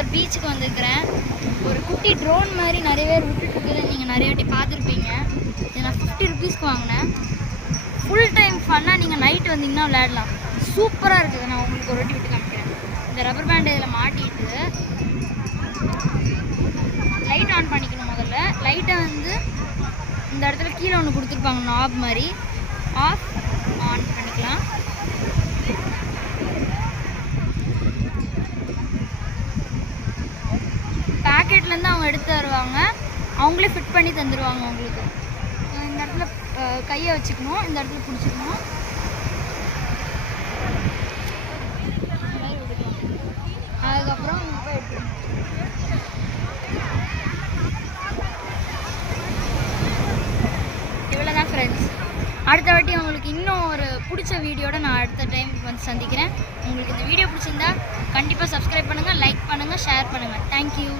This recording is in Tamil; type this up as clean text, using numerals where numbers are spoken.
ஒரு பீச்சுக்கு வந்திருக்கிறேன். ஒரு குட்டி ட்ரோன் மாதிரி நிறைய பேர் விட்டுட்டுருக்குது, நீங்கள் நிறைய வாட்டி பார்த்துருப்பீங்க. இது நான் 50 ருபீஸ்க்கு வாங்கினேன். ஃபுல் டைம் ஃபன்னாக நீங்கள் நைட்டு வந்தீங்கன்னா விளையாடலாம். சூப்பராக இருக்குது. நான் உங்களுக்கு ஒரு வாட்டி விட்டு காமிக்கிறேன். இந்த ரப்பர் பேண்டு இதில் மாட்டிட்டு லைட் ஆன் பண்ணிக்கணும். முதல்ல லைட்டை வந்து இந்த இடத்துல கீழே ஒன்று கொடுத்துருப்பாங்க, நாப் மாதிரி. ஆஃப் ஆன் பண்ணிக்கலாம். பேக்கெட்லேருந்து அவங்க எடுத்து தருவாங்க, அவங்களே ஃபிட் பண்ணி தந்துடுவாங்க உங்களுக்கு. இந்த இடத்துல கையை வச்சுக்கணும், இந்த இடத்துல பிடிச்சிக்கணும். அதுக்கப்புறம் போய் எடுத்துக்கணும். இவ்வளோதான் ஃப்ரெண்ட்ஸ். அடுத்த வாட்டி உங்களுக்கு இன்னும் ஒரு பிடிச்ச வீடியோட நான் அடுத்த டைம் வந்து சந்திக்கிறேன். உங்களுக்கு இந்த வீடியோ பிடிச்சிருந்தா கண்டிப்பாக சப்ஸ்கிரைப் பண்ணுங்கள், லைக் பண்ணுங்கள், ஷேர் பண்ணுங்கள். தேங்க்யூ.